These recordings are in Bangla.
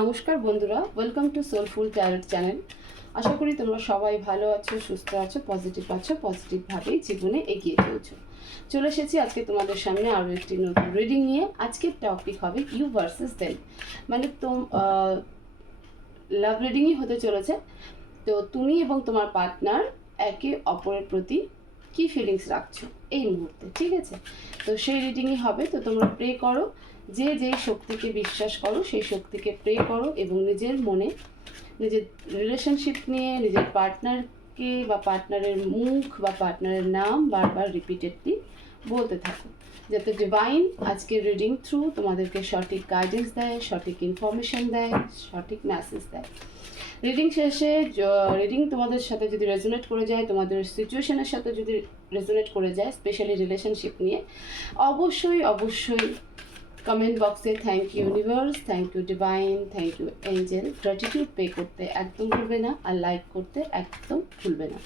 নমস্কার বন্ধুরা welcome to soulful talent channel আশা করি তোমরা সবাই ভালো আছো, সুস্থ আছো পজিটিভ আছো পজিটিভভাবেই জীবনে এগিয়ে চলছো। চলে এসেছি আজকে তোমাদের সামনে আরও একটি নতুন রিডিং নিয়ে। আজকের টপিক হবে ইউ ভার্সেস দেন মানে তোম লাভ রিডিংই হতে চলেছে। তো তুমি এবং তোমার পার্টনার একে অপরের প্রতি কী ফিলিংস রাখছো এই মুহূর্তে, ঠিক আছে? তো সেই রিডিংই হবে। তো তোমরা প্রে করো। যে যেই শক্তিকে বিশ্বাস করো, সেই শক্তিকে প্রে করো এবং নিজের মনে, নিজের রিলেশনশিপ নিয়ে, নিজের পার্টনারকে বা পার্টনারের মুখ বা পার্টনারের নাম বারবার রিপিটেডলি বলতে থাকো। যাতে ডিভাইন আজকের রিডিং থ্রু তোমাদেরকে সঠিক গাইডেন্স দেয়, সঠিক ইনফরমেশন দেয়, সঠিক মেসেজ দেয়। রিডিং শেষে রিডিং তোমাদের সাথে যদি রেজোনেট করে যায়, তোমাদের সিচুয়েশনের সাথে যদি রেজোনেট করে যায় স্পেশালি রিলেশনশিপ নিয়ে, অবশ্যই অবশ্যই কমেন্ট বক্সে thank you universe thank you divine thank you angel gratitude pay করতে একদম ভুলবে না আর লাইক করতে একদম ভুলবে না।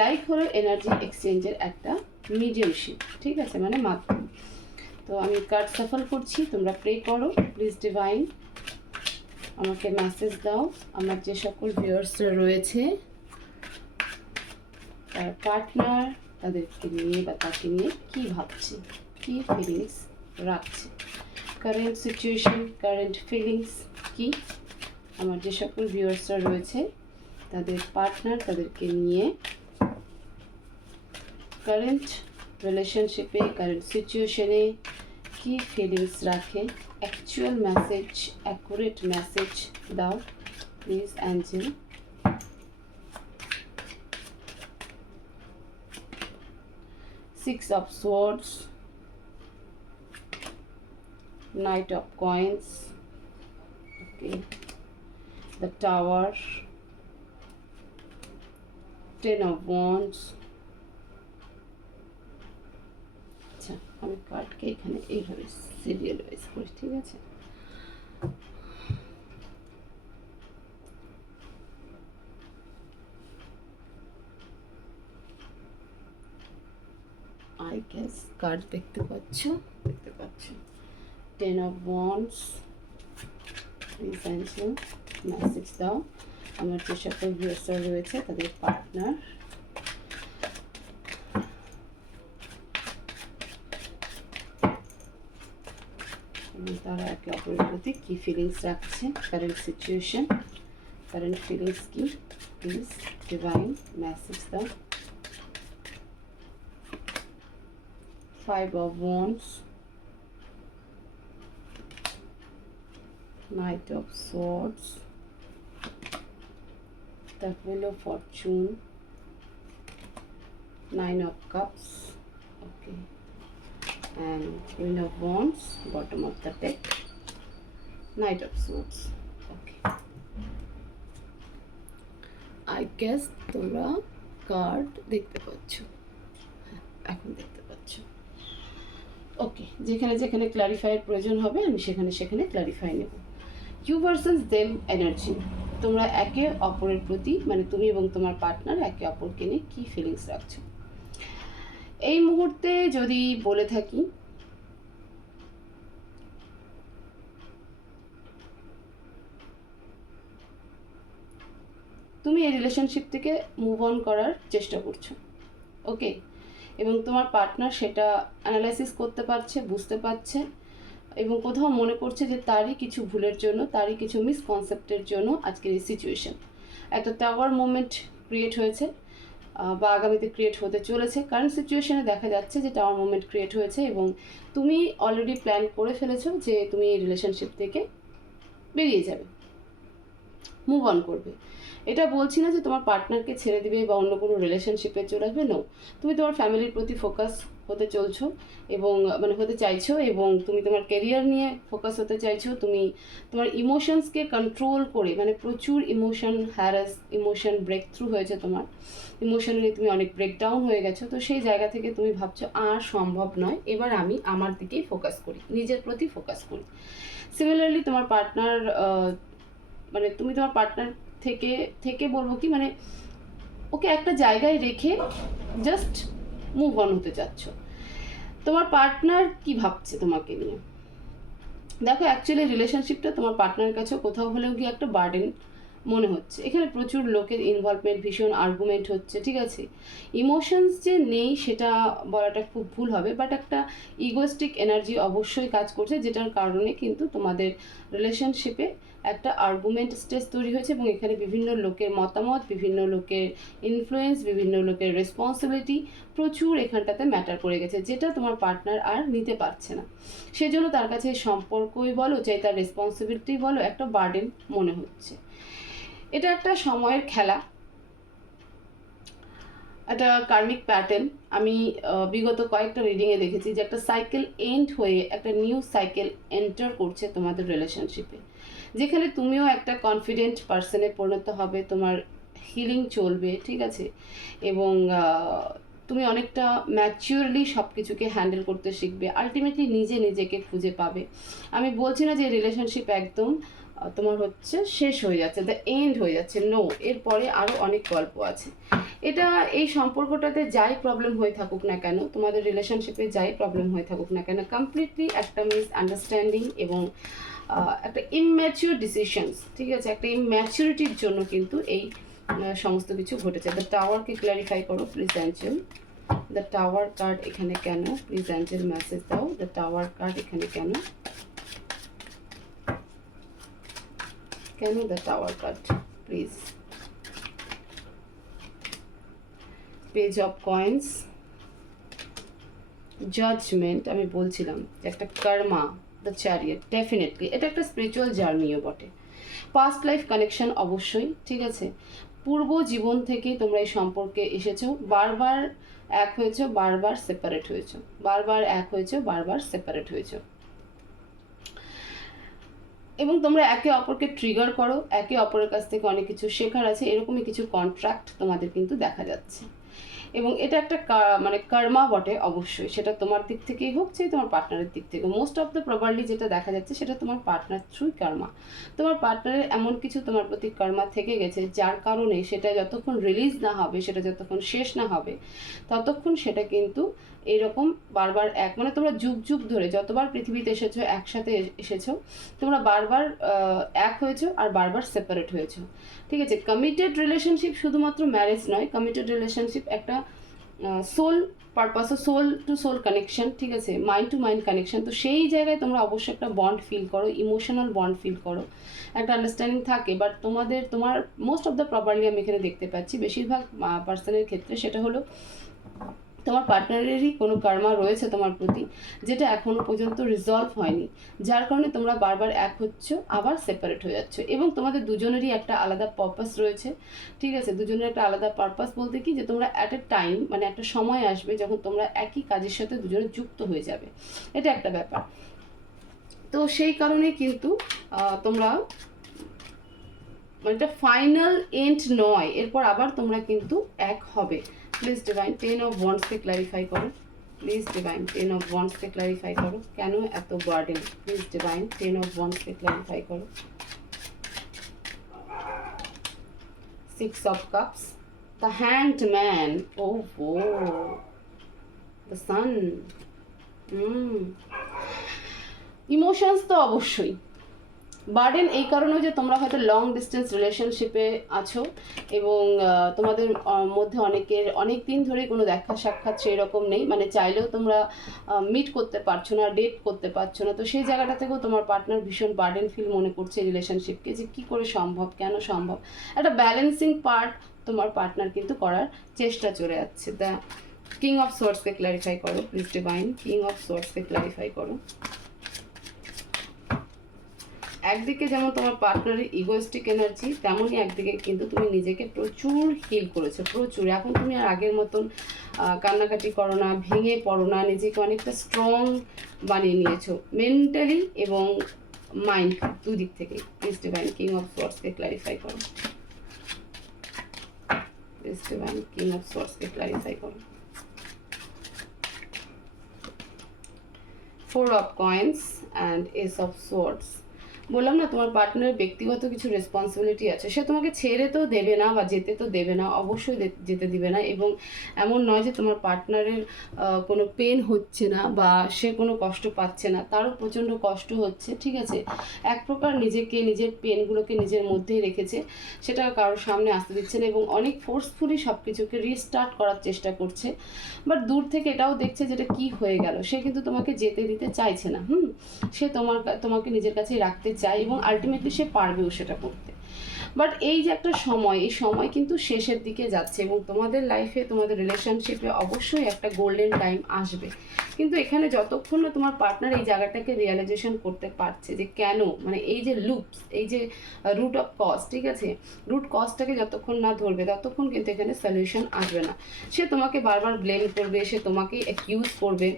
লাইক হলো এনার্জি এক্সচেঞ্জের একটা মিডিয়ামশিপ ঠিক আছে? মানে মাধ্যম। তো আমি কার্ড সাফল করছি, তোমরা প্রে করো প্লিজ ডিভাইন আমাকে মেসেজ দাও। আমার যে সকল ভিউয়ার্সরা রয়েছে, তার পার্টনার তাদেরকে নিয়ে বা তাকে নিয়ে কী ভাবছে, কী ফিলিংস রাখছে। কারেন্ট সিচুয়েশন কারেন্ট ফিলিংস কি? আমার যে সকল ভিউয়ার্সরা রয়েছে, তাদের পার্টনার তাদেরকে নিয়ে কারেন্ট রিলেশনশিপে কারেন্ট সিচুয়েশনে কি ফিলিংস রাখে? অ্যাকচুয়াল মেসেজ অ্যাকুরেট মেসেজ দাও please angel six of swords knight of coins. Okay. The tower. Ten of wands. আচ্ছা আমি কার্ডকে এখানে এইভাবে সিরিয়াল ওয়াইজ করি, ঠিক আছে? আই গেস কার্ড দেখতে পাচ্ছ? দেখতে পাচ্ছ। Ten of please answer message দাও আমার যে সকল ভিউসার রয়েছে তাদের পার্টনার তারা একে অপরের প্রতি কী ফিলিংস রাখছে কারেন্ট সিচুয়েশন কারেন্ট ফিলিংস কি প্লিজ ডিভাইন মেসেজ দাও five of wands Knight of Swords, the Wheel of Fortune, Nine of Cups, okay, and Queen of Wands, bottom of the deck, Knight of Swords, okay. I guess তোমরা কার্ড দেখতে পাচ্ছ হ্যাঁ, এখন দেখতে পাচ্ছ ওকে যেখানে যেখানে ক্লারিফাইয়ের প্রয়োজন হবে আমি সেখানে সেখানে ক্লারিফাই নেব ইউ ভার্সেস দেম এনার্জি তোমরা একে অপরের প্রতি মানে তুমি এবং তোমার পার্টনার একে অপরকে নিয়ে কী ফিলিংস রাখছো? এই মুহূর্তে যদি বলে থাকি, তুমি এই রিলেশনশিপ থেকে মুভ অন করার চেষ্টা করছ ওকে এবং তোমার পার্টনার সেটা অ্যানালাইসিস করতে পারছে, বুঝতে পারছে এবং কোথাও মনে করছে যে তারই কিছু ভুলের জন্য, তারই কিছু মিসকনসেপ্টের জন্য আজকের এই সিচুয়েশন একটা টাওয়ার মুভমেন্ট ক্রিয়েট হয়েছে বা আগামীতে ক্রিয়েট হতে চলেছে। কারেন্ট সিচুয়েশনে দেখা যাচ্ছে যে টাওয়ার মুভমেন্ট ক্রিয়েট হয়েছে এবং তুমি অলরেডি প্ল্যান করে ফেলেছো যে তুমি এই রিলেশনশিপ থেকে বেরিয়ে যাবে। মুভ অন করবে। এটা বলছি না যে তোমার পার্টনারকে ছেড়ে দিবে বা অন্য কোনো রিলেশনশিপে চলে আসবে নো তুমি তোমার ফ্যামিলির প্রতি ফোকাস হতে চলছো এবং মানে হতে চাইছো এবং তুমি তোমার ক্যারিয়ার নিয়ে ফোকাস হতে চাইছো, তুমি তোমার ইমোশনসকে কন্ট্রোল করে মানে প্রচুর emotion harass emotion break through হয়েছে তোমার। ইমোশনালি তুমি অনেক ব্রেকডাউন হয়ে গেছো, তো সেই জায়গা থেকে তুমি ভাবছ, আর সম্ভব নয়, এবার আমি আমার দিকেই ফোকাস করি, নিজের প্রতি ফোকাস করি। সিমিলারলি তোমার পার্টনার মানে তুমি তোমার পার্টনার থেকে থেকে বলব কি মানে ওকে একটা জায়গায় রেখে জাস্ট মুভ অন হতে চাচ্ছ। তোমার পার্টনার কি ভাবছে তোমাকে নিয়ে? দেখো অ্যাকচুয়ালি রিলেশনশিপটা তোমার পার্টনারের কাছেও কোথাও হলেও গিয়ে একটা বার্ডেন মনে হচ্ছে। এখানে প্রচুর লোকের ইনভলভমেন্ট ভীষণ আর্গুমেন্ট হচ্ছে, ঠিক আছে? ইমোশনস যে নেই সেটা বলাটা খুব ভুল হবে বাট একটা ইগোস্টিক এনার্জি অবশ্যই কাজ করছে, যেটার কারণে কিন্তু তোমাদের রিলেশনশিপে একটা আর্গুমেন্ট স্টেজ তৈরি হয়েছে এবং এখানে বিভিন্ন লোকের মতামত, বিভিন্ন লোকের ইনফ্লুয়েন্স বিভিন্ন লোকের রেসপন্সিবিলিটি প্রচুর এখানটাতে ম্যাটার করে গেছে, যেটা তোমার পার্টনার আর নিতে পারছে না। সেজন্য তার কাছে সম্পর্কই বলো, চাই তার রেসপন্সিবিলিটি বলো, একটা বার্ডেন মনে হচ্ছে। এটা একটা সময়ের খেলা। একটা কার্মিক প্যাটার্ন আমি বিগত কয়েকটা রিডিংয়ে দেখেছি যে একটা সাইকেল এন্ড হয়ে একটা নিউ সাইকেল এন্টার করছে তোমাদের রিলেশনশিপে যেখানে তুমিও একটা কনফিডেন্ট পার্সনে পরিণত হবে, তোমার হিলিং চলবে, ঠিক আছে? এবং তুমি অনেকটা ম্যাচিওরলি সব কিছুকে হ্যান্ডেল করতে শিখবে আলটিমেটলি নিজে নিজেকে খুঁজে পাবে। আমি বলছি না যে রিলেশনশিপ একদম তোমার হচ্ছে শেষ হয়ে যাচ্ছে দ্য এন্ড হয়ে যাচ্ছে নো এরপরে আরও অনেক গল্প আছে। এটা এই সম্পর্কটাতে যাই প্রবলেম হয়ে থাকুক না কেন, তোমাদের রিলেশনশিপে যাই প্রবলেম হয়ে থাকুক না কেন কমপ্লিটলি একটা মিস আন্ডারস্ট্যান্ডিং এবং একটা ইম্যাচিউর ডিসিশনস ঠিক আছে? একটা ইম্যাচুরিটির জন্য কিন্তু এই সমস্ত কিছু ঘটেছে। দ্য টাওয়ারকে ক্ল্যারিফাই করো please angel the tower card এখানে কেন? প্লিজ অ্যাঞ্জেল মেসেজ দাও। দ্য টাওয়ার কার্ড এখানে কেন? কেন the tower card please page of coins judgement আমি বলছিলাম একটা কর্মা দ্য চ্যারিয়েট ডেফিনেটলি এটা একটা স্পিরিচুয়াল জার্নিও বটে। পাস্ট লাইফ কানেকশন অবশ্যই, ঠিক আছে? পূর্ব জীবন থেকেই তোমরা এই সম্পর্কে এসেছ, বারবার এক হয়েছো, বারবার সেপারেট হয়েছো। বারবার এক হয়েছো, বারবার সেপারেট হয়েছো। এবং তোমরা একে অপরকে ট্রিগার করো, একে অপরের কাছ থেকে অনেক কিছু শেখার আছে, এরকমই কিছু কন্ট্রাক্ট তোমাদের কিন্তু দেখা যাচ্ছে। এবং এটা একটা মানে কর্মা বটে অবশ্যই। সেটা তোমার দিক থেকেই হোক, চাই তোমার পার্টনারের দিক থেকে। মোস্ট অফ দ্য প্রবারলি যেটা দেখা যাচ্ছে, সেটা তোমার পার্টনার থ্রুই কর্মা তোমার পার্টনারের এমন কিছু তোমার প্রতি কর্মা থেকে গেছে, যার কারণে সেটা যতক্ষণ রিলিজ না হবে, সেটা যতক্ষণ শেষ না হবে, ততক্ষণ সেটা কিন্তু এরকম বারবার এক মানে তোমরা যুগ যুগ ধরে যতবার পৃথিবীতে এসেছ, একসাথে এসেছ, তোমরা বারবার এক হয়েছো আর বারবার সেপারেট হয়েছো। ঠিক আছে? কমিটেড রিলেশনশিপ শুধুমাত্র ম্যারেজ নয় কমিটেড রিলেশনশিপ একটা soul purpose soul to soul connection ঠিক আছে? মাইন্ড টু মাইন্ড কানেকশন তো সেই জায়গায় তোমরা অবশ্যই একটা বন্ড ফিল করো ইমোশনাল বন্ড ফিল করো। একটা আন্ডারস্ট্যান্ডিং থাকে বাট তোমাদের, তোমার মোস্ট অফ দ্য প্রপারলি আমি এখানে দেখতে পাচ্ছি। বেশিরভাগ পার্সনের ক্ষেত্রে সেটা হলো তোমার পার্টনারেরই কোনো কর্মা রয়েছে তোমার প্রতি, যেটা এখনও পর্যন্ত রিজলভ হয়নি। যার কারণে তোমরা বারবার এক হচ্ছ, আবার সেপারেট হয়ে যাচ্ছ। এবং তোমাদের দুজনেরই একটা আলাদা পারপাস রয়েছে। ঠিক আছে? দুজনের একটা আলাদা পারপাস বলতে কি যে তোমরা অ্যাট এ টাইম মানে একটা সময় আসবে যখন তোমরা একই কাজের সাথে দুজনে যুক্ত হয়ে যাবে। এটা একটা ব্যাপার। তো সেই কারণে কিন্তু তোমরা মানে এটা ফাইনাল এন্ড নয়, এরপর আবার তোমরা কিন্তু এক হবে। প্লিজ ডিভাইন টেন অফ ওয়ান্সকে ক্ল্যারিফাই করো। প্লিজ ডিভাইন টেন অফ ওয়ান্সকে ক্ল্যারিফাই করো। কেন এত burden please divine ten of ওয়ান্সকে clarify করো। Six of cups the hand man ও ও দ্য সান হুম ইমোশনস তো অবশ্যই। বার্ডেন, এই কারণেও যে তোমরা হয়তো লং ডিস্টেন্স রিলেশনশিপে আছো এবং তোমাদের মধ্যে অনেকের অনেক দিন ধরে কোনো দেখা সাক্ষাৎ সেই রকম নেই। মানে চাইলেও তোমরা মিট করতে পারছ না ডেট করতে পারছ না। তো সেই জায়গাটা থেকেও তোমার পার্টনার ভীষণ বার্ডেন ফিল মনে করছে রিলেশনশিপকে যে কী করে সম্ভব, কেন সম্ভব? একটা ব্যালেন্সিং পার্ট তোমার পার্টনার কিন্তু করার চেষ্টা চলে যাচ্ছে। দ্য কিং অফ সোর্সকে ক্ল্যারিফাই করো প্লিজ ডিভাইন কিং অফ সোর্সকে ক্ল্যারিফাই করো। একদিকে যেমন তোমার পার্টনারের ইগোয়েস্টিক এনার্জি তেমনই একদিকে কিন্তু তুমি নিজেকে প্রচুর হিল করেছ, প্রচুর। এখন তুমি আর আগের মতন কান্নাকাটি করো না, ভেঙে পড়ো না, নিজেকে অনেকটা স্ট্রং বানিয়ে নিয়েছো। মেন্টালি এবং মাইন্ড দুদিক থেকে। প্লিজ ডিভাইন কিং অফ সোর্সকে ক্লারিফাই করো প্লিজ কিং অফ সোর্সকে ক্ল্যারিফাই করো। Four of coins and ace of swords বললাম না, তোমার পার্টনারের ব্যক্তিগত কিছু রেসপন্সিবিলিটি আছে। সে তোমাকে ছেড়ে তো দেবে না বা যেতে তো দেবে না, অবশ্যই যেতে দিবে না এবং এমন নয় যে তোমার পার্টনারের কোনো পেন হচ্ছে না বা সে কোনো কষ্ট পাচ্ছে না। তারও প্রচণ্ড কষ্ট হচ্ছে, ঠিক আছে? এক প্রকার নিজেকে, নিজের পেনগুলোকে নিজের মধ্যেই রেখেছে। সেটা কারোর সামনে আসতে দিচ্ছে না এবং অনেক ফোর্সফুলি সব কিছুকে রিস্টার্ট করার চেষ্টা করছে। বাট দূর থেকে এটাও দেখছে যেটা কি হয়ে গেল। সে কিন্তু তোমাকে যেতে দিতে চাইছে না। হুম? সে তোমার তোমাকে নিজের কাছেই রাখতে চায় এবং আলটিমেটলি সে পারবেও সেটা করতে। বাট এই যে একটা সময়, এই সময় কিন্তু শেষের দিকে যাচ্ছে এবং তোমাদের লাইফে তোমাদের রিলেশনশিপে অবশ্যই একটা গোল্ডেন টাইম আসবে। কিন্তু এখানে যতক্ষণ না তোমার পার্টনার এই জায়গাটাকে রিয়েলাইজেশন করতে পারছে যে কেন মানে এই যে লুপস এই যে রুট অফ কজ ঠিক আছে? রুট কজটাকে যতক্ষণ না ধরবে, ততক্ষণ কিন্তু এখানে সলিউশন আসবে না। সে তোমাকে বারবার ব্লেম করবে, সে তোমাকে অ্যাকিউজ করবে।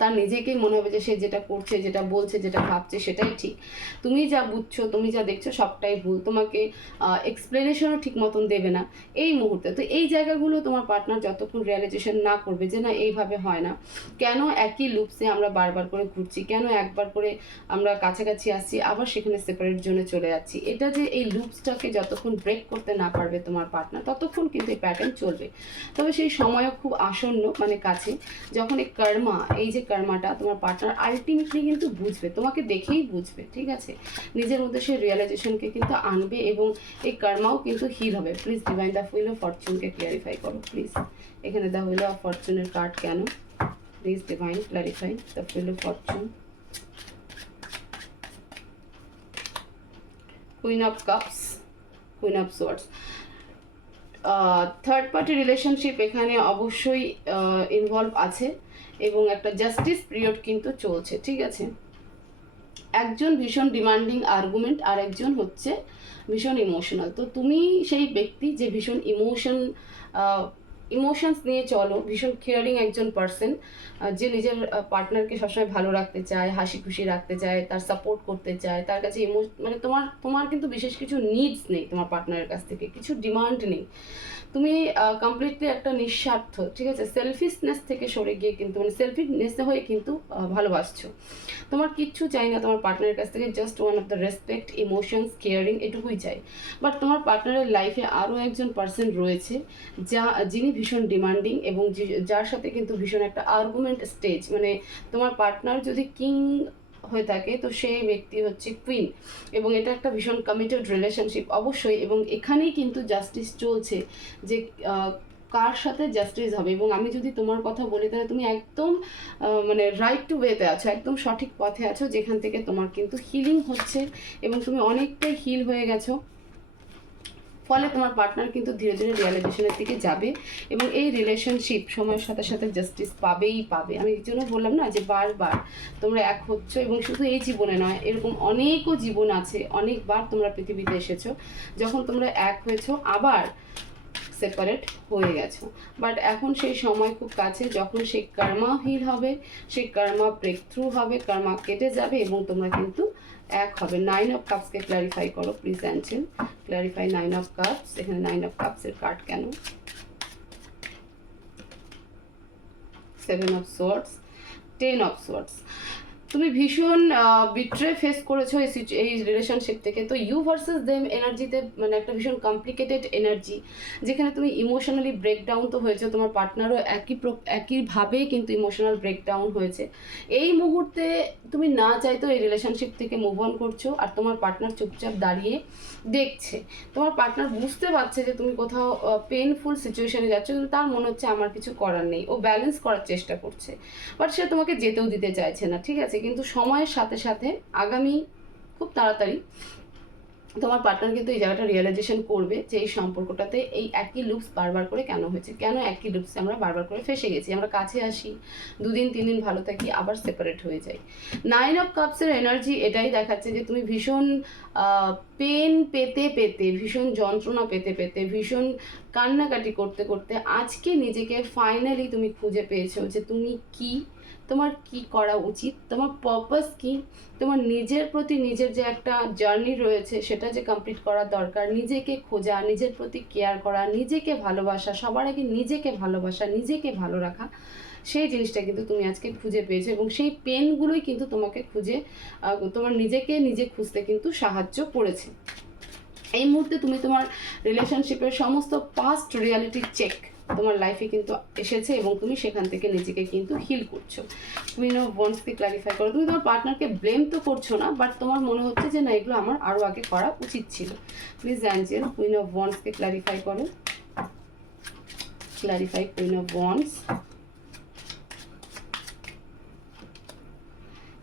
তার নিজেকেই মনে হবে যে সে যেটা করছে, যেটা বলছে, যেটা ভাবছে, সেটাই ঠিক। তুমি যা বুঝছ, তুমি যা দেখছ, সবটাই ভুল। তোমাকে এক্সপ্লেনেশনও ঠিক মতন দেবে না। এই মুহূর্তে, তো এই জায়গাগুলো তোমার পার্টনার যতক্ষণ রিয়েলাইজেশন না করবে যে না, এইভাবে হয় না, কেন একই লুপসে আমরা বারবার করে ঘুরছি? কেন একবার করে আমরা কাছাকাছি আসছি, আবার সেখানে সেপারেট জোনে চলে যাচ্ছি? এটা যে এই লুপসটাকে যতক্ষণ ব্রেক করতে না পারবে তোমার পার্টনার ততক্ষণ কিন্তু এই প্যাটার্ন চলবে। তবে সেই সময়ও খুব আসন্ন মানে কাছে, যখন এই কর্মা এই যে কর্মাটা তোমার পার্টনার আলটিমেটলি কিন্তু বুঝবে, তোমাকে দেখেই বুঝবে, ঠিক আছে? নিজের মধ্যে সে রিয়েলাইজেশনকে কিন্তু আনবে এবং এই কর্মাও কিন্তু হিল হবে। Please divine the wheel of ফরচুনকে clarify করো প্লিজ এখানে দ্য হুইল অফ ফরচুনের কার্ড কেন? Please divine clarify the wheel of fortune queen of cups queen of swords third party relationship এখানে অবশ্যই ইনভলভ আছে। এবং একটা জাস্টিস পিরিয়ড কিন্তু চলছে, ঠিক আছে? একজন ভীষণ ডিমান্ডিং আর্গুমেন্ট আর একজন হচ্ছে ভীষণ ইমোশনাল তো তুমি সেই ব্যক্তি যে ভীষণ ইমোশন ইমোশনস নিয়ে চলো, ভীষণ কেয়ারিং একজন পার্সন যে নিজের পার্টনারকে সবসময় ভালো রাখতে চায়, হাসি খুশি রাখতে চায়, তার সাপোর্ট করতে চায়, তার কাছে ইমো মানে তোমার তোমার কিন্তু বিশেষ কিছু নিডস নেই তোমার পার্টনারের কাছ থেকে, কিছু ডিমান্ড নেই। তুমি কমপ্লিটলি একটা নিঃস্বার্থ, ঠিক আছে? সেলফিশনেস থেকে সরে গিয়ে কিন্তু মানে সেলফিশনেস হয়ে কিন্তু ভালোবাসছো। তোমার কিচ্ছু চাই না তোমার পার্টনারের কাছ থেকে just one of the respect emotions caring এটুকুই চাই। বাট তোমার পার্টনারের লাইফে আরও একজন পার্সন রয়েছে, যা, যিনি ভীষণ ডিমান্ডিং এবং যার সাথে কিন্তু ভীষণ একটা আর্গুমেন্ট স্টেজ মানে তোমার পার্টনার যদি কিং হয়ে থাকে, তো সেই ব্যক্তি হচ্ছে কুইন এবং এটা একটা ভীষণ কমিটেড রিলেশনশিপ অবশ্যই, এবং এখানেই কিন্তু জাস্টিস চলছে যে কার সাথে জাস্টিস হবে। এবং আমি যদি তোমার কথা বলি, তাহলে তুমি একদম মানে রাইট টু ওয়েতে আছো, একদম সঠিক পথে আছো, যেখান থেকে তোমার কিন্তু হিলিং হচ্ছে, এবং তুমি অনেকটাই হিল হয়ে গেছো। ফলে তোমার পার্টনার কিন্তু ধীরে ধীরে রিয়েলাইজেশনের দিকে যাবে এবং এই রিলেশনশিপ সময়ের সাথে সাথে জাস্টিস পাবেই পাবে। আমি এই জন্য বললাম না যে বারবার তোমরা এক হচ্ছ এবং শুধু এই জীবনে নয়, এরকম অনেকও জীবন আছে, অনেকবার তোমরা পৃথিবীতে এসেছ, যখন তোমরা এক হয়েছো, আবার সেপারেট হয়ে গেছো। বাট এখন সেই সময় খুব কাছে, যখন সেই কর্মা হিল হবে, সেই কর্মা ব্রেক থ্রু হবে কর্মা কেটে যাবে এবং তোমরা কিন্তু এক হবে নাইন অফ কাপসকে ক্লারিফাই করো please angel clarify nine of cups এখানে নাইন অফ কাপসের কার্ড কেন? Seven of swords ten of swords তুমি ভীষণ বিট্রে ফেস করেছ এই এই রিলেশনশিপ থেকে। তো ইউ ভার্সেস দেম এনার্জিতে মানে একটা ভীষণ কমপ্লিকেটেড এনার্জি যেখানে তুমি ইমোশনালি ব্রেকডাউন তো হয়েছে, তোমার পার্টনারও একই একইভাবেই কিন্তু ইমোশনাল ব্রেকডাউন হয়েছে। এই মুহূর্তে তুমি না চাইতেও এই রিলেশনশিপ থেকে মুভ অন করছ আর তোমার পার্টনার চুপচাপ দাঁড়িয়ে দেখছে। তোমার পার্টনার বুঝতে পারছে যে তুমি কোথাও পেনফুল সিচুয়েশনে যাচ্ছ, কিন্তু তার মনে হচ্ছে আমার কিছু করার নেই। ও ব্যালেন্স করার চেষ্টা করছে বাট সে তোমাকে যেতেও দিতে চাইছে না, ঠিক আছে? কিন্তু সময়ের সাথে সাথে আগামী খুব তাড়াতাড়ি তোমার পার্টনার কিন্তু এই জায়গাটা রিয়েলাইজেশন করবে যে এই সম্পর্কটাতে এই একই লুপস বারবার করে কেন হয়েছে, কেন একই লুপসে আমরা বারবার করে ফেসে গেছি, আমরা কাছে আসি, দুদিন তিন দিন ভালো থাকি, আবার সেপারেট হয়ে যাই। নাইন অফ কাপসের এনার্জি এটাই দেখাচ্ছে যে তুমি ভীষণ পেন পেতে পেতে, ভীষণ যন্ত্রণা পেতে পেতে, ভীষণ কান্নাকাটি করতে করতে আজকে নিজেকে ফাইনালি তুমি খুঁজে পেয়েছ যে তুমি কি তোমার কি করা উচিত? তোমার পারপাস কি? তোমার নিজের প্রতি নিজের যে একটা জার্নি রয়েছে, সেটা যে কমপ্লিট করা দরকার, নিজেকে খোঁজা, নিজের প্রতি কেয়ার করা, নিজেকে ভালোবাসা, সবার আগে নিজেকে ভালোবাসা, নিজেকে ভালো রাখা, সেই জিনিসটা কিন্তু তুমি আজকে খুঁজে পেয়েছ এবং সেই পেনগুলোই কিন্তু তোমাকে খুঁজে তোমার নিজেকে নিজে খুঁজতে কিন্তু সাহায্য করেছে। এই মুহূর্তে তুমি তোমার রিলেশনশিপের সমস্ত পাস্ট রিয়ালিটি চেক তোমার লাইফে কিন্তু এসেছে এবং তুমি সেখান থেকে নিজেকে কিন্তু হিল করছ। অফ বন্ডসকে ক্লারিফাই করো। তুমি তোমার পার্টনারকে ব্লেম তো করছ না বাট তোমার মনে হচ্ছে যে না, এগুলো আমার আরও আগে করা উচিত ছিল। প্লিজ অ্যাঞ্জেল কুইন অফ বন্ডসকে ক্লারিফাই করো। Clarify queen of wands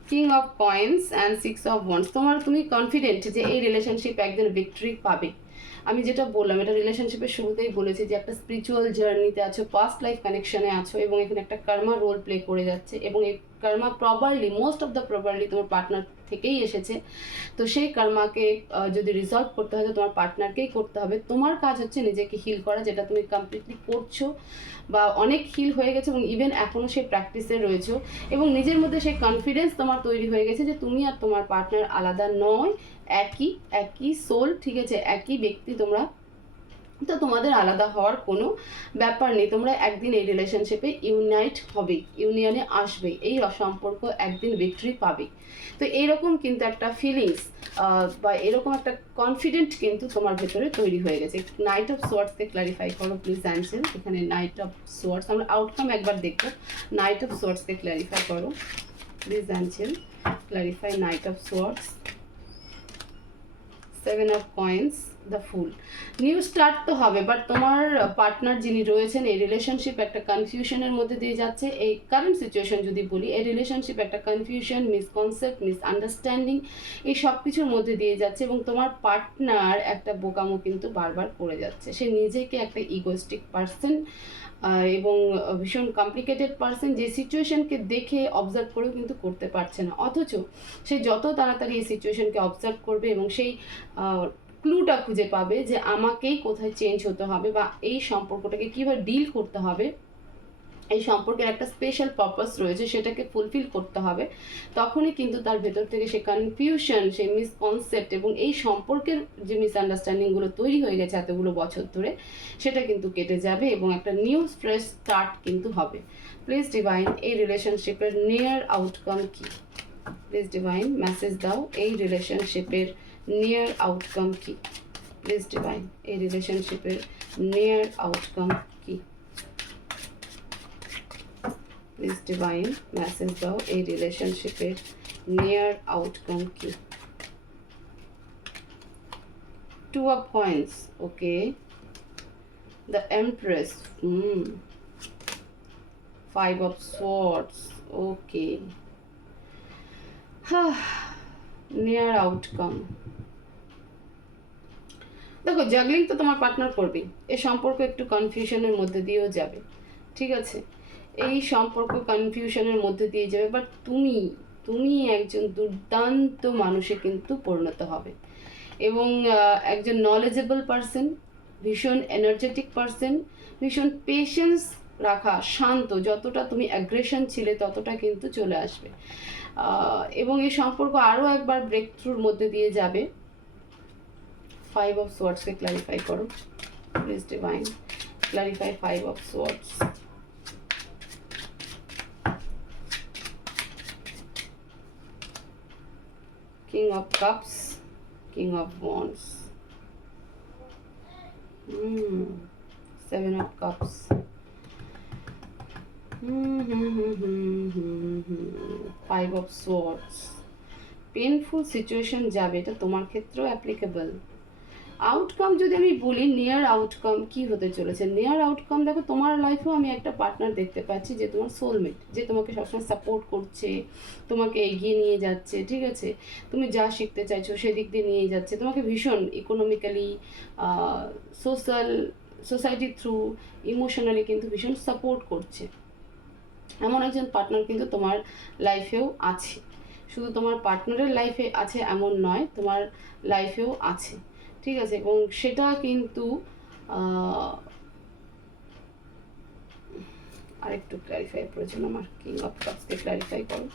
king of coins and six of wands তোমার, তুমি কনফিডেন্ট যে এই রিলেশনশিপ একদিন ভিক্টরি পাবে। আমি যেটা বললাম, এটা রিলেশনশিপের শুরুতেই বলেছি যে একটা স্পিরিচুয়াল জার্নিতে আছো পাস্ট লাইফ কানেকশনে আছো এবং এখানে একটা কর্মা রোল প্লে করে যাচ্ছে এবং এই কর্মা properly most of the properly তোমার পার্টনার থেকেই এসেছে। তো সেই কর্মাকে যদি রিজলভ করতে হয় তোমার পার্টনারকেই করতে হবে। তোমার কাজ হচ্ছে নিজেকে হিল করা, যেটা তুমি কমপ্লিটলি করছ বা অনেক হিল হয়ে গেছে এবং ইভেন এখনও সেই প্র্যাকটিসে রয়েছো। এবং নিজের মধ্যে সেই কনফিডেন্স তোমার তৈরি হয়ে গেছে যে তুমি আর তোমার পার্টনার আলাদা নয়, একই একই সোল ঠিক আছে? একই ব্যক্তি তোমরা তো তোমাদের আলাদা হওয়ার কোনো ব্যাপার নেই। তোমরা একদিন এই রিলেশনশিপে ইউনাইট হবে ইউনিয়নে আসবে, এই সম্পর্ক একদিন ভিক্টরি পাবে। তো এইরকম কিন্তু একটা ফিলিংস বা এরকম একটা কনফিডেন্ট কিন্তু তোমার ভেতরে তৈরি হয়ে গেছে। নাইট অফ সোয়ার্ডসকে ক্লারিফাই করো প্লিজ অ্যান্সেল এখানে নাইট অফ সোয়ার্ডস আমরা আউটকাম একবার দেখব। নাইট অফ সোয়ার্ডসকে ক্লারিফাই করো। Please angel clarify knight of swords seven of coins the fool new start তো হবে বাট তোমার পার্টনার যিনি রয়েছেন, এই রিলেশনশিপ একটা কনফিউশনের মধ্যে দিয়ে যাচ্ছে। এই কারেন্ট সিচুয়েশন যদি বলি, এই রিলেশনশিপ একটা কনফিউশন মিসকনসেপ্ট মিস আন্ডারস্ট্যান্ডিং এই সব কিছুর মধ্যে দিয়ে যাচ্ছে এবং তোমার পার্টনার একটা বোকামো কিন্তু বারবার করে যাচ্ছে। সে নিজেকে একটা ইগোস্টিক পার্সন এবং ভীষণ কমপ্লিকেটেড পার্সন যে সিচুয়েশনকে দেখে অবজার্ভ করেও কিন্তু করতে পারছে না। অথচ সে যত তাড়াতাড়ি এই সিচুয়েশনকে অবজার্ভ করবে এবং সেই ক্লুটা খুঁজে পাবে যে আমাকেই কোথায় চেঞ্জ হতে হবে বা এই সম্পর্কটাকে কীভাবে ডিল করতে হবে। এই সম্পর্কের একটা স্পেশাল পারপাস রয়েছে, সেটাকে ফুলফিল করতে হবে। তখনই কিন্তু তার ভেতর থেকে সে কনফিউশন সেই মিসকনসেপ্ট এবং এই সম্পর্কের যে মিসআন্ডারস্ট্যান্ডিংগুলো তৈরি হয়ে গেছে এতগুলো বছর ধরে, সেটা কিন্তু কেটে যাবে এবং একটা নিউ ফ্রেশ স্টার্ট কিন্তু হবে। প্লিজ ডিভাইন এই রিলেশনশিপের নিয়ার আউটকাম কি? প্লিজ ডিভাইন মেসেজ দাও, এই রিলেশনশিপের নিয়ার আউটকাম কি প্লিজ ডিভাইন এই রিলেশনশিপের নিয়ার আউটকাম কি প্লিজ ডিভাইন মেসেজ দাও এই রিলেশনশিপের নিয়ার আউটকাম কি two of coins okay the empress hmm five of swords okay near outcome দেখো জাগলিং তো তোমার পার্টনার করবে এ সম্পর্ক একটু কনফিউশনের মধ্যে দিয়েও যাবে, ঠিক আছে? এই সম্পর্ক কনফিউশনের মধ্যে দিয়ে যাবে বাট তুমি তুমি একজন দুর্দান্ত মানুষে কিন্তু পরিণত হবে। এবং একজন নলেজেবল পারসন ভীষণ এনার্জেটিক পারসন ভীষণ পেশেন্স রাখা, শান্ত, যতটা তুমি অ্যাগ্রেশন ছিলে ততটা কিন্তু চলে আসবে। এবং এই সম্পর্ক আরও একবার ব্রেক থ্রুর মধ্যে দিয়ে যাবে। ফাইভ অফ সোয়ার্ডসকে ক্লারিফাই করো please divine clarify five of swords King of Cups, King of Wands. Hmm. Seven of Cups. Five of swords painful situation যাবে এটা তোমার ক্ষেত্রেও অ্যাপ্লিকেবল আউটকাম যদি আমি বলি নিয়ার আউটকাম কি হতে চলেছে? নিয়ার আউটকাম দেখো, তোমার লাইফেও আমি একটা পার্টনার দেখতে পাচ্ছি যে তোমার সোলমেট যে তোমাকে সবসময় সাপোর্ট করছে, তোমাকে এগিয়ে নিয়ে যাচ্ছে, ঠিক আছে? তুমি যা শিখতে চাইছো সেদিক দিয়ে নিয়ে যাচ্ছে। তোমাকে ভীষণ economically social society through emotionally কিন্তু ভীষণ সাপোর্ট করছে। এমন একজন পার্টনার কিন্তু তোমার লাইফেও আছে। শুধু তোমার পার্টনারের লাইফে আছে এমন নয়, তোমার লাইফেও আছে। ঠিক আছে, এবং সেটা কিন্তু আরেকটু ক্ল্যারিফাই প্রয়োজন আমার কিং অফ কাপসকে ক্ল্যারিফাই করো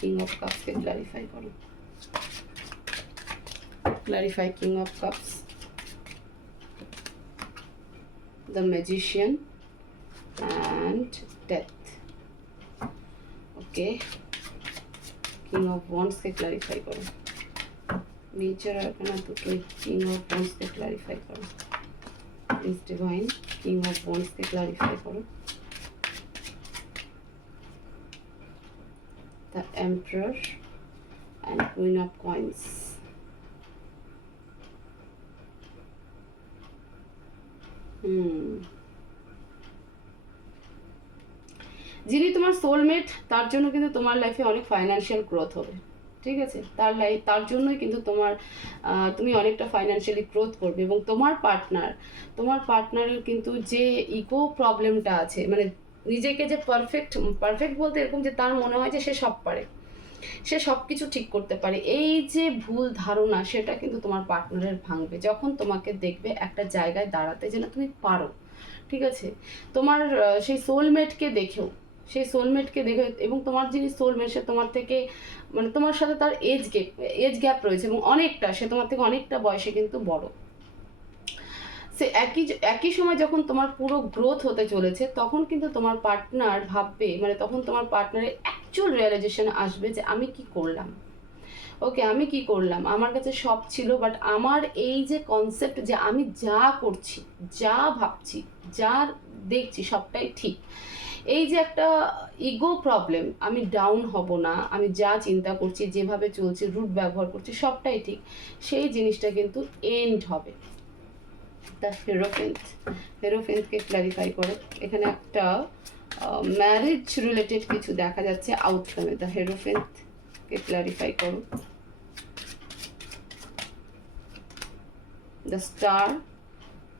কিং অফ কাপসকে ক্লারিফাই করো। Clarify king of cups the magician and death okay king of ওয়ান্সকে clarify করো। নেচার আর্কানা দুটোই কিং অফ ওয়ান্সকে ক্লারিফাই করো। প্লিজ ডিভাইন কিং অফ ওয়ান্সকে ক্লারিফাই করো। The emperor and queen of coins যিনি তোমার সোলমেট তার জন্য কিন্তু তোমার লাইফে অনেক ফাইন্যান্সিয়াল গ্রোথ হবে। ঠিক আছে? তার লাইফ তার জন্যই কিন্তু তোমার তুমি অনেকটা ফাইন্যান্সিয়ালি গ্রোথ করবে এবং তোমার পার্টনার তোমার পার্টনারের কিন্তু যে ইগো প্রবলেমটা আছে মানে নিজেকে যে পারফেক্ট পারফেক্ট বলতে এরকম যে তার মনে হয় যে সে সব পারে, সে সব কিছু ঠিক করতে পারে, এই যে ভুল ধারণা সেটা কিন্তু তোমার পার্টনারের ভাঙবে। যখন তোমাকে দেখবে একটা জায়গায় দাঁড়াতে যেন তুমি পারো, ঠিক আছে? তোমার সেই সোলমেটকে দেখেও, সেই সোলমেটকে দেখে এবং তোমার যিনি সোলমেট সে তোমার থেকে মানে তোমার সাথে তার এজ গ্যাপ এজ গ্যাপ রয়েছে এবং অনেকটা, সে তোমার থেকে অনেকটা বয়সে কিন্তু বড়। সে একই একই সময় যখন তোমার পুরো গ্রোথ হতে চলেছে, তখন কিন্তু তোমার পার্টনার ভাববে মানে তখন তোমার পার্টনারের অ্যাকচুয়াল রিয়েলাইজেশন আসবে যে আমি কি করলাম। ওকে আমি কি করলাম? আমার কাছে সব ছিল বাট আমার এই যে কনসেপ্ট যে আমি যা করছি, যা ভাবছি, যা দেখছি, সবটাই ঠিক। এই যে একটা ইগো প্রবলেম আমি ডাউন হব না, আমি যা চিন্তা করছি, যেভাবে চলছে রুট ব্যবহার করছি, সবটাই ঠিক, সেই জিনিসটা কিন্তু এন্ড হবে। দ্য হেরোফেন্থ হেরোফেন্থকে ক্লারিফাই করে, এখানে একটা ম্যারেজ রিলেটেড কিছু দেখা যাচ্ছে আউটকামে দ্য হেরোফেন্থকে ক্লারিফাই করো। The star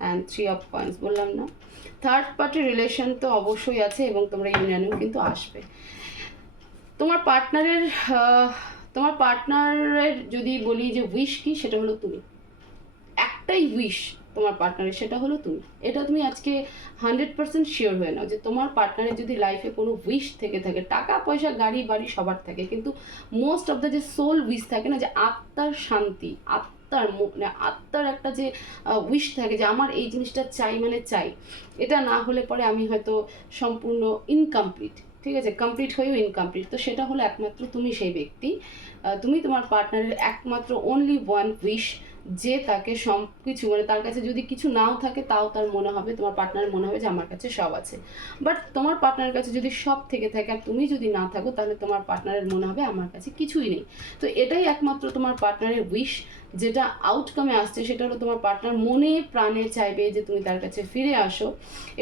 and three of points বললাম না? থার্ড পার্টি রিলেশন তো অবশ্যই আছে এবং তোমরা ইউনিয়নেও কিন্তু আসবে। তোমার পার্টনারের তোমার পার্টনারের যদি বলি যে উইশ কি, সেটা হলো তুমি। একটাই উইশ তোমার পার্টনারের সেটা হলো তুমি। এটা তুমি আজকে হান্ড্রেড পার্সেন্ট শিওর হয়ে নাও যে তোমার পার্টনারের যদি লাইফে কোনো উইশ থেকে থাকে, টাকা, পয়সা, গাড়ি, বাড়ি সবার থাকে, কিন্তু মোস্ট অফ দ্য যে সোল উইশ থাকে না, যে আত্মার শান্তি আত্মার মানে আত্মার একটা যে উইশ থাকে যে আমার এই জিনিসটা চাই মানে চাই, এটা না হলে পরে আমি হয়তো সম্পূর্ণ ইনকমপ্লিট ঠিক আছে? কমপ্লিট হয়েও ইনকমপ্লিট তো সেটা হলো একমাত্র তুমি সেই ব্যক্তি। তুমি তোমার পার্টনারের একমাত্র অনলি ওয়ান উইশ যে তাকে সব কিছু মানে তার কাছে যদি কিছু নাও থাকে, তাও তার মনে হবে, তোমার পার্টনারের মনে হবে যে আমার কাছে সব আছে। বাট তোমার পার্টনারের কাছে যদি সব থেকে থাকে আর তুমি যদি না থাকো, তাহলে তোমার পার্টনারের মনে হবে আমার কাছে কিছুই নেই। তো এটাই একমাত্র তোমার পার্টনারের উইশ যেটা আউটকামে আসছে, সেটা হলো তোমার পার্টনার মনে প্রাণে চাইবে যে তুমি তার কাছে ফিরে আসো।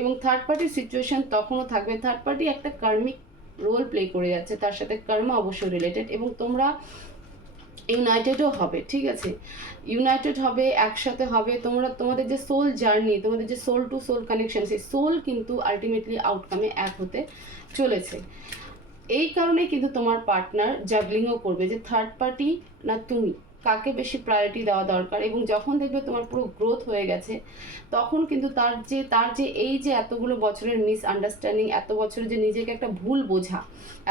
এবং থার্ড পার্টির সিচুয়েশন তখনও থাকবে থার্ড পার্টি একটা কার্মিক রোল প্লে করে যাচ্ছে, তার সাথে কর্ম অবশ্যই রিলেটেড এবং তোমরা ইউনাইটেডও হবে, ঠিক আছে? ইউনাইটেড হবে, একসাথে হবে, তোমরা, তোমাদের যে সোল জার্নি তোমাদের যে সোল টু সোল কানেকশন সেই সোল কিন্তু আলটিমেটলি আউটকামে এক হতে চলেছে। এই কারণে কিন্তু তোমার পার্টনার জাগলিংও করবে যে থার্ড পার্টি না তুমি। কাকে বেশি প্রায়োরিটি দেওয়া দরকার? এবং যখন দেখবে তোমার পুরো গ্রোথ হয়ে গেছে, তখন কিন্তু তার যে তার যে এই যে এতগুলো বছরের মিস আন্ডারস্ট্যান্ডিং এত বছরের যে নিজেকে একটা ভুল বোঝা,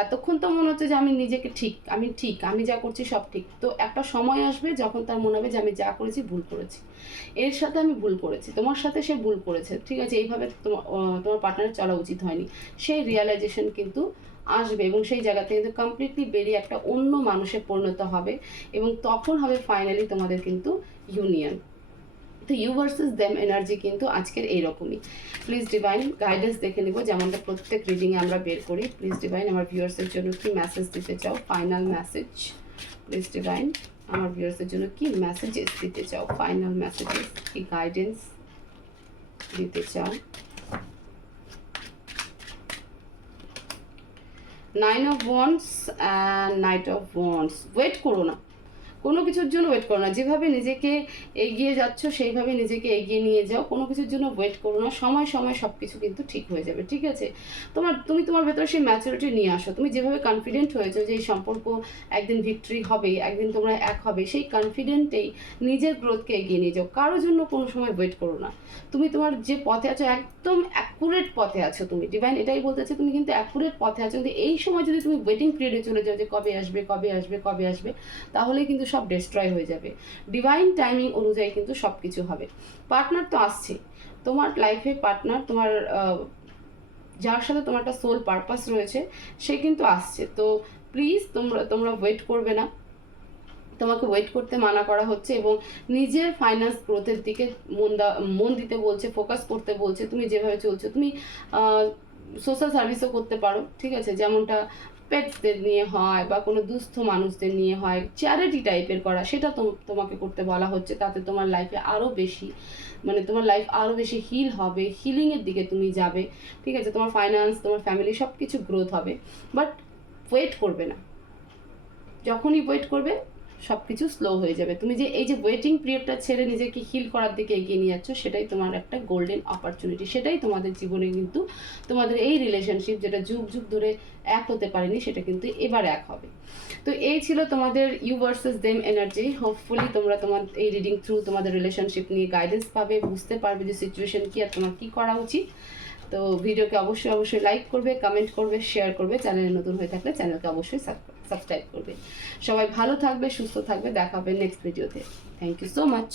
এতক্ষণ তো মনে হচ্ছে যে আমি নিজেকে ঠিক, আমি ঠিক, আমি যা করছি সব ঠিক। তো একটা সময় আসবে যখন তার মনে হবে যে আমি যা করেছি, ভুল করেছি। এর সাথে আমি ভুল করেছি, তোমার সাথে সে ভুল করেছে, ঠিক আছে? এইভাবে তোমার তোমার পার্টনারের চলা উচিত হয়নি। সেই রিয়ালাইজেশন কিন্তু আসবে এবং সেই জায়গা থেকে কিন্তু কমপ্লিটলি বেরিয়ে একটা অন্য মানুষে পরিণত হবে এবং তখন হবে ফাইনালি তোমাদের কিন্তু ইউনিয়ন তো ইউ ভার্সেস দেম এনার্জি কিন্তু আজকের এইরকমই। প্লিজ ডিভাইন গাইডেন্স দেখে নিব, যেমনটা প্রত্যেক রিডিংয়ে আমরা বের করি। প্লিজ ডিভাইন আমার ভিউয়ার্সের জন্য কি মেসেজ দিতে চাও? ফাইনাল মেসেজ প্লিজ ডিভাইন আমার ভিউয়ার্সের জন্য কি মেসেজেস দিতে চাও? ফাইনাল মেসেজেস কি গাইডেন্স দিতে চাও? Nine of wands and knight of wands wait করো না। কোনো কিছুর জন্য ওয়েট করো না। যেভাবে নিজেকে এগিয়ে যাচ্ছ, সেইভাবে নিজেকে এগিয়ে নিয়ে যাও। কোনো কিছুর জন্য ওয়েট করো না। সময় সময় সব কিছু কিন্তু ঠিক হয়ে যাবে, ঠিক আছে? তোমার, তুমি তোমার ভেতরে সেই ম্যাচুরিটি নিয়ে আসো। তুমি যেভাবে কনফিডেন্ট হয়েছো যে এই সম্পর্ক একদিন ভিক্টরি হবে, একদিন তোমরা এক হবে, সেই কনফিডেন্টেই নিজের গ্রোথকে এগিয়ে নিয়ে যাও। কারোর জন্য কোনো সময় ওয়েট করো না। তুমি তোমার যে পথে আছো, একদম অ্যাকুরেট পথে আছো তুমি। ডিভাইন এটাই বলতে চাচ্ছি তুমি কিন্তু অ্যাকুরেট পথে আছো। কিন্তু এই সময় যদি তুমি ওয়েটিং পিরিয়ডে চলে যাও যে কবে আসবে কবে আসবে কবে আসবে, তাহলে কিন্তু সব ডিস্ট্রয় হয়ে যাবে। ডিভাইন টাইমিং অনুযায়ী কিন্তু সব কিছু হবে। পার্টনার তো আসছে তোমার লাইফে পার্টনার তোমার যার সাথে তোমার একটা সোল পারপাস রয়েছে, সে কিন্তু আসছে। তো প্লিজ তোমরা তোমরা ওয়েট করবে না। তোমাকে ওয়েট করতে মানা করা হচ্ছে এবং নিজের ফাইন্যান্স গ্রোথের দিকে মন মন দিতে বলছে ফোকাস করতে বলছে, তুমি যেভাবে চলছো, তুমি সোশ্যাল সার্ভিসও করতে পারো, ঠিক আছে? যেমনটা পেটসদের নিয়ে হয় বা কোনো দুস্থ মানুষদের নিয়ে হয় চ্যারিটি টাইপের করা, সেটা তো- তোমাকে করতে বলা হচ্ছে, তাতে তোমার লাইফে আরও বেশি মানে তোমার লাইফ আরও বেশি হিল হবে হিলিংয়ের দিকে তুমি যাবে, ঠিক আছে? তোমার ফাইন্যান্স তোমার ফ্যামিলি সব কিছু গ্রোথ হবে বাট ওয়েট করবে না। যখনই ওয়েট করবে সব কিছু স্লো হয়ে যাবে। তুমি যে এই যে ওয়েটিং পিরিয়ডটা ছেড়ে নিজেকে হিল করার দিকে এগিয়ে নিয়ে যাচ্ছ, সেটাই তোমার একটা গোল্ডেন অপরচুনিটি সেটাই তোমাদের জীবনে কিন্তু তোমাদের এই রিলেশনশিপ যেটা যুগ যুগ ধরে এক হতে পারেনি, সেটা কিন্তু এবার এক হবে। তো এই ছিল তোমাদের you versus them energy hopefully তোমরা তোমার এই রিডিং থ্রু তোমাদের রিলেশনশিপ নিয়ে গাইডেন্স পাবে, বুঝতে পারবে যে সিচুয়েশন কি আর তোমার কি করা উচিত। তো ভিডিওকে অবশ্যই অবশ্যই লাইক করবে কমেন্ট করবে শেয়ার করবে। চ্যানেলে নতুন হয়ে থাকলে চ্যানেলকে অবশ্যই সাবস্ক্রাইব করবে। সবাই ভালো থাকবে, সুস্থ থাকবে, দেখা হবে নেক্সট ভিডিওতে থ্যাংক ইউ সো মাচ